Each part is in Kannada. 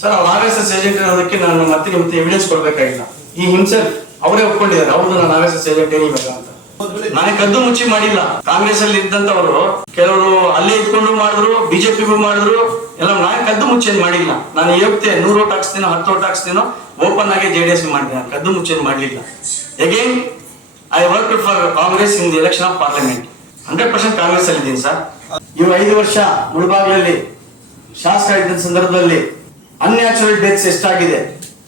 ಸರ್, ಅವ್ರು ಆರ್ ಎಸ್ ಎಸ್ ಏಜೆಂಟ್ ಅನ್ನೋದಕ್ಕೆ ನಾನು ಮತ್ತೆ ನಿಮ್ಮ ಎವಿಡೆನ್ಸ್ ಕೊಡ್ಬೇಕಾಗಿಲ್ಲ. ಈ ಹಿಂಸೆ ಅವರೇ ಒಪ್ಕೊಂಡಿದ್ದಾರೆ. ಅವ್ರು ನಾನು ಆರ್ ಎಸ್ ಎಸ್ ಏಜೆಂಟ್ ಏನಿಲ್ಲ ಅಂತ. ನಾನೇ ಕದ್ದು ಮುಚ್ಚಿ ಮಾಡಿಲ್ಲ. ಕಾಂಗ್ರೆಸ್ ಅಲ್ಲಿ ಇದ್ದಂತವರು ಕೆಲವರು ಅಲ್ಲೇ ಇದ್ಕೊಂಡು ಮಾಡಿದ್ರು ಬಿಜೆಪಿಗೂ ಮಾಡಿದ್ರು, ಎಲ್ಲ ನಾನು ಕದ್ದು ಮುಚ್ಚಿ ಮಾಡಿಲ್ಲ. ನಾನು ಯೋಗ್ತೆ ನೂರು ಓಟ್ ಹಾಕ್ಸ್ತೀನೋ, ಹತ್ತು ಓಟ್ ಹಾಕ್ಸ್ತೀನೋ ಓಪನ್ ಆಗಿ ಜೆ ಡಿ ಎಸ್ ಮಾಡಿದೆ. ನಾನು ಕದ್ದು ಮುಚ್ಚಿ ಮಾಡಲಿಲ್ಲ. ಮಾಡ್ಲಿಲ್ಲ again I work for Congress in the election of parliament hundred percent Congress ಅಲ್ಲಿ ಇದ್ದೀನಿ ಸರ್. ಇವು ಐದು ವರ್ಷ ಮುಳುಬಾಗ್ಲಲ್ಲಿ ಶಾಸಕ ಇದ್ದ ಸಂದರ್ಭದಲ್ಲಿ ಅನ್ಯಾಚುರಲ್ ಡೆತ್ಸ್ ಎಷ್ಟಾಗಿದೆ?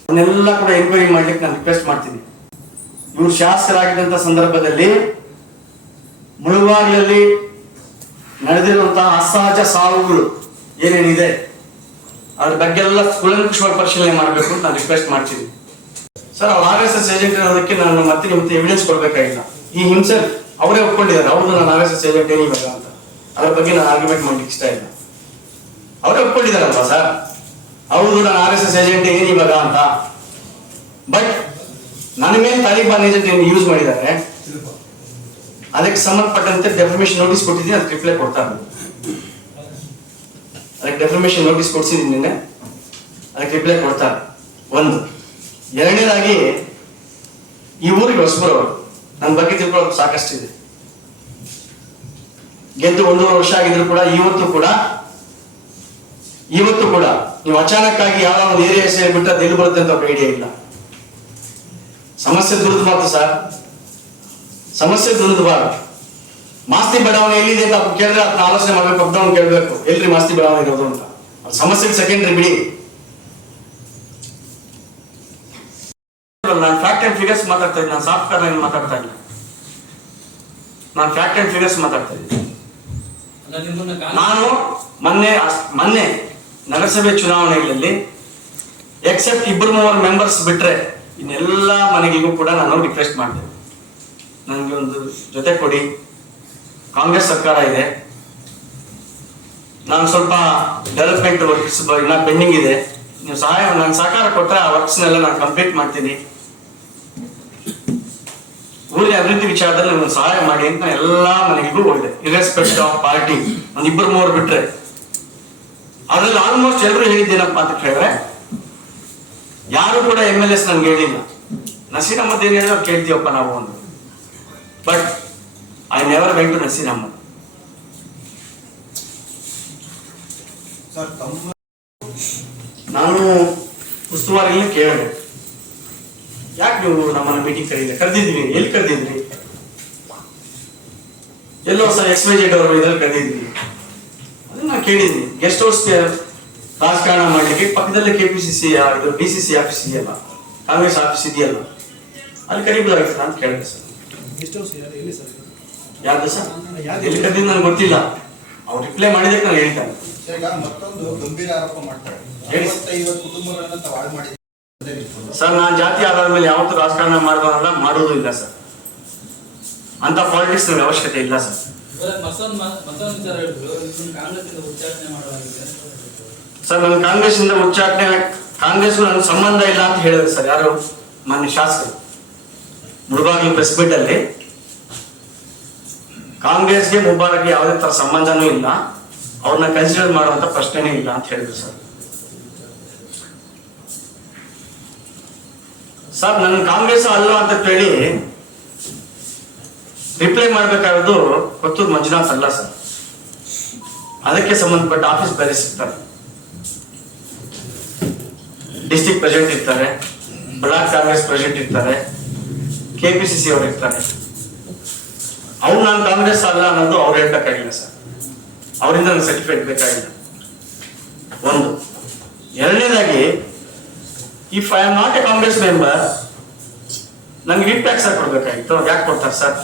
ಅವನ್ನೆಲ್ಲ ಕೂಡ ಎನ್ಕ್ವೈರಿ ಮಾಡ್ಲಿಕ್ಕೆ ನಾನು ರಿಕ್ವೆಸ್ಟ್ ಮಾಡ್ತೀನಿ. ಇವರು ಶಾಸಕರಾಗಿದ್ದಂತ ಸಂದರ್ಭದಲ್ಲಿ ಮುಳುಬಾಗ್ಲಲ್ಲಿ ನಡೆದಿರುವಂತಹ ಅಸಹಜ ಸಾವುಗಳು ಏನೇನಿದೆ, ಅದ್ರ ಬಗ್ಗೆ ಎಲ್ಲ ಕೂಲಂಕುಷವಾಗಿ ಪರಿಶೀಲನೆ ಮಾಡಬೇಕು ಅಂತ ನಾನು ರಿಕ್ವೆಸ್ಟ್ ಮಾಡ್ತೀನಿ. ಸರ್, ಅವ್ರು ಆರ್ ಎಸ್ ಎಸ್ ಏಜೆಂಟ್ ಅನ್ನೋದಕ್ಕೆ ನಾನು ಮತ್ತೆ ನಿಮ್ಮ ಎವಿಡೆನ್ಸ್ ಕೊಡ್ಬೇಕಾಗಿಲ್ಲ. ಈ ಹಿಂಸೆ ಅವರೇ ಒಪ್ಕೊಂಡಿದ್ದಾರೆ, ಅವ್ರದ್ದು ನಾನು ಆರ್ ಎಸ್ ಎಸ್ ಏಜೆಂಟ್ ಏನಿಲ್ಲ ಅಂತ. ಅದ್ರ ಬಗ್ಗೆ ನಾನು ಆರ್ಗ್ಯುಮೆಂಟ್ ಮಾಡ್ಲಿಕ್ಕೆ ಇಷ್ಟ ಇಲ್ಲ. ಅವರೇ ಒಪ್ಕೊಂಡಿದ್ದಾರಲ್ವಾ ಸರ್? ಹೌದು ನನ್ನ ಆರ್ ಎಸ್ ಎಸ್ ಏಜೆಂಟ್ ಏನಿವಾಗ ಅಂತ. ಬಟ್ ನನ್ನ ಮೇಲೆ ತಾಲಿಬಾನ್ ಏಜೆಂಟ್ ಏನು ಯೂಸ್ ಮಾಡಿದ್ದಾರೆ? ಅದಕ್ಕೆ ಸಂಬಂಧಪಟ್ಟಂತೆ ಡೆಫರ್ಮೇಶನ್ ನೋಟಿಸ್ ಕೊಟ್ಟಿದ್ದೀನಿ, ಅದಕ್ಕೆ ರಿಪ್ಲೈ ಕೊಡ್ತಾರೆ ಅದಕ್ಕೆ ಡೆಫರ್ಮೇಶನ್ ನೋಟಿಸ್ ಕೊಡ್ಸಿದ್ದೀನಿ ನಿನ್ನೆ. ಅದಕ್ಕೆ ರಿಪ್ಲೈ ಕೊಡ್ತಾರೆ ಒಂದು, ಎರಡನೇದಾಗಿ ಈ ಊರಿಗೆ ಹೊಸಬರವರು ನನ್ನ ಬಗ್ಗೆ ತಿಳ್ಕೊಳ್ಳೋದು ಸಾಕಷ್ಟಿದೆ. ಗೆದ್ದು ಒಂದೂವರೆ ವರ್ಷ ಆಗಿದ್ರು ಕೂಡ ಇವತ್ತು ಕೂಡ ಇವತ್ತು ಕೂಡ ನೀವು ಅಚಾನಕ್ ಆಗಿ ಯಾವ ಒಂದು ಏರಿಯಾ ಹೆಸರು ಬಿಟ್ಟು ಅದು ಎಲ್ಲಿ ಬರುತ್ತೆ ಅಂತ ಐಡಿಯಾ ಇಲ್ಲ. ಸಮಸ್ಯೆ ದುರಿದಬಾರ್ದು ಸರ್. ಸಮಸ್ಯೆ ದುರಿದಬಾರ್ದು. ಮಾಸ್ತಿ ಬಡಾವಣೆ ಎಲ್ಲಿದೆ ಅಂತ ಕೇಳಿದ್ರೆ ಅದನ್ನ ಆಲೋಚನೆ ಮಾಡ್ಬೇಕು ಒಬ್ಬದವನು ಕೇಳಬೇಕು. ಎಲ್ರಿ ಮಾಸ್ತಿ ಬಡಾವಣೆ ಇರೋದು ಅಂತ. ಸಮಸ್ಯೆಗೆ ಸೆಕೆಂಡ್ರಿ ಬಿಡಿ. ನಾನು ಫ್ಯಾಕ್ಟ್ ಅಂಡ್ ಫಿಗರ್ಸ್ ಮಾತಾಡ್ತಾ ಇದ್ದೀನಿ. ನಾನು ಸಾಫ್ಟ್ವೇರ್ ನಾನು ಮಾತಾಡ್ತಾ ಇಲ್ಲ ನಾನು ಫ್ಯಾಕ್ಟ್ ಅಂಡ್ ಫಿಗರ್ಸ್ ಮಾತಾಡ್ತಾ ಇದ್ದೀನಿ. ನಾನು ಮೊನ್ನೆ ಮೊನ್ನೆ ನಗರಸಭೆ ಚುನಾವಣೆಗಳಲ್ಲಿ ಎಕ್ಸೆಪ್ಟ್ ಇಬ್ಬರು ಮೂವರು ಮೆಂಬರ್ಸ್ ಬಿಟ್ರೆ ಇನ್ನೆಲ್ಲ ಮನೆಗಿಗೂ ಕೂಡ ನಾನು ರಿಕ್ವೆಸ್ಟ್ ಮಾಡಿದೆ. ನನಗೆ ಒಂದು ಜೊತೆ ಕೊಡಿ. ಕಾಂಗ್ರೆಸ್ ಸರ್ಕಾರ ಇದೆ. ನಾನು ಸ್ವಲ್ಪ ಡೆವಲಪ್ಮೆಂಟ್ ವರ್ಕ್ಸ್ ಇನ್ನ ಪೆಂಡಿಂಗ್ ಇದೆ. ನೀವು ಸಹಾಯ ನಾನು ಸಹಕಾರ ಕೊಟ್ಟರೆ ಆ ವರ್ಕ್ಸ್ನೆಲ್ಲ ನಾನು ಕಂಪ್ಲೀಟ್ ಮಾಡ್ತೀನಿ. ಊರಿನ ಅಭಿವೃದ್ಧಿ ವಿಚಾರದಲ್ಲಿ ನೀವು ಸಹಾಯ ಮಾಡಿ ಅಂತ ಎಲ್ಲ ಮನೆಗೂ ಒಳ್ಳೆ ಇರೆಸ್ಪೆಕ್ಟ್ ಆಫ್ ಪಾರ್ಟಿ ಒಂದು ಇಬ್ಬರು ಮೂವರು ಬಿಟ್ರೆ ಅದ್ರಲ್ಲಿ ಆಲ್ಮೋಸ್ಟ್ ಎಲ್ಲರೂ ಹೇಳಿದ್ದೇನಪ್ಪ ಅಂತ ಕೇಳಿದ್ರೆ ಯಾರು ಕೂಡ ಎಂ ಎಲ್ ಎಸ್ ನನ್ಗೆ ಹೇಳಿಲ್ಲ. ನಸೀರ್ ಅಹಮದ್ ಏನ್ ಹೇಳಿದ್ರು ಕೇಳ್ತೀವಪ್ಪ ನಾವು ಒಂದು but I never went to Naseer Ahmed ನಾನು ಉಸ್ತುವಾರಿಯಲ್ಲಿ ಕೇಳಿದೆ. ಯಾಕೆ ನೀವು ನಮ್ಮನ್ನ ಮೀಟಿಂಗ್ ಕರೀಲಿ ಕರೆದಿದ್ವಿ ಎಲ್ಲಿ ಕರೆದಿದ್ರಿ ಎಲ್ಲೋ ಸರ್ ಎಕ್ಸ್ ವೈ ಜೆಡ್ ಅವರು ಇದ್ರಲ್ಲಿ ಕರೆದಿದ್ವಿ ಕೇಳಿದ್ವಿ ಗೆಸ್ಟ್ ಹೌಸ್ ರಾಜಕಾರಣ ಮಾಡ್ಲಿಕ್ಕೆ ಪಕ್ಕದಲ್ಲೇ ಕೆ ಪಿ ಸಿ ಸಿ ಇದು ಡಿ ಸಿ ಸಿ ಆಫೀಸ್ ಇದೆಯಲ್ಲ? ಕಾಂಗ್ರೆಸ್ ಆಫೀಸ್ ಇದೆಯಲ್ಲ? ಅಲ್ಲಿ ಕರಿಬೋದಾಗಿತ್ತು ಅಂತ ಕೇಳಿದೆ ಸರ್. ಗೆಸ್ಟ್ ಹೌಸ್ ಯಾರು? ಎಲ್ಲಿ ಸರ್? ಯಾವ್ದು ಸರ್? ಎಲ್ಲಿ ಕರೆದಿದ್ದು ನನಗೆ ಗೊತ್ತಿಲ್ಲ. ಅವ್ರು ರಿಪ್ಲೈ ಮಾಡಿದಕ್ಕೆ ನಾನು ಹೇಳ್ತಾನೆ ಈಗ ಮತ್ತೊಂದು ಗಂಭೀರ ಆರೋಪ ಮಾಡ್ತಾರೆ. ಕುಟುಂಬಗಳನ್ನ ತಾವು ಹಾಳು ಸರ್ ನಾನು ಜಾತಿ ಆಧಾರದ ಮೇಲೆ ಯಾವತ್ತೂ ರಾಜಕಾರಣ ಮಾಡಿದವನಲ್ಲ ಮಾಡೋದು ಇಲ್ಲ ಸರ್. ಅಂತ ಪಾಲಿಟಿಕ್ಸ್ ಅವಶ್ಯಕತೆ ಇಲ್ಲ ಸರ್. ಸರ್, ನನ್ನ ಕಾಂಗ್ರೆಸ್ ಇಂದ ಉಚ್ಚಾಟನೆ ಕಾಂಗ್ರೆಸ್ ನನ್ನ ಸಂಬಂಧ ಇಲ್ಲ ಅಂತ ಹೇಳಿದ್ರು ಸರ್ ಯಾರು? ಮಾನ್ಯ ಶಾಸಕರು. ಮುಳುಬಾಗಿಲು ಪ್ರೆಸ್ ಮೀಟ್ ಅಲ್ಲಿ ಕಾಂಗ್ರೆಸ್ಗೆ ಮುಬಾರಕ್ಗೆ ಯಾವುದೇ ತರ ಸಂಬಂಧನೂ ಇಲ್ಲ. ಅವ್ರನ್ನ ಕನ್ಸಿಡರ್ ಮಾಡುವಂತ ಪ್ರಶ್ನೆನೇ ಇಲ್ಲ ಅಂತ ಹೇಳಿದ್ರು ಸರ್. ಸರ್, ನನ್ನ ಕಾಂಗ್ರೆಸ್ ಅಲ್ಲ ಅಂತ ಹೇಳಿ ರಿಪ್ಲೈ ಮಾಡಬೇಕಾದ್ರು ಕೊತ್ತೂರು ಮಂಜುನಾಥ್ ಅಲ್ಲ ಸರ್. ಅದಕ್ಕೆ ಸಂಬಂಧಪಟ್ಟ ಆಫೀಸ್ ಬೇರೆ ಸಿಗ್ತಾರೆ ಡಿಸ್ಟಿಕ್ ಪ್ರೆಸಿಡೆಂಟ್ ಇರ್ತಾರೆ. ಬ್ಲಾಕ್ ಕಾಂಗ್ರೆಸ್ ಪ್ರೆಸಿಡೆಂಟ್ ಇರ್ತಾರೆ. ಕೆ ಪಿ ಸಿ ಅವರು ಇರ್ತಾರೆ. ಅವ್ರು ನಾನು ಕಾಂಗ್ರೆಸ್ ಅಲ್ಲ ಅನ್ನೋದು ಅವ್ರು ಹೇಳ್ಬೇಕಾಗಿಲ್ಲ ಸರ್. ಅವರಿಂದ ನನ್ನ ಸರ್ಟಿಫಿಕೇಟ್ ಬೇಕಾಗಿಲ್ಲ. ಒಂದು. ಎರಡನೇದಾಗಿ if I am not a Congress member ನಂಗೆ ವಿಪ್ ಟ್ಯಾಕ್ಸ್ ಕೊಡ್ಬೇಕಾಗಿತ್ತು. ಯಾಕೆ ಕೊಡ್ತಾರೆ ಸರ್?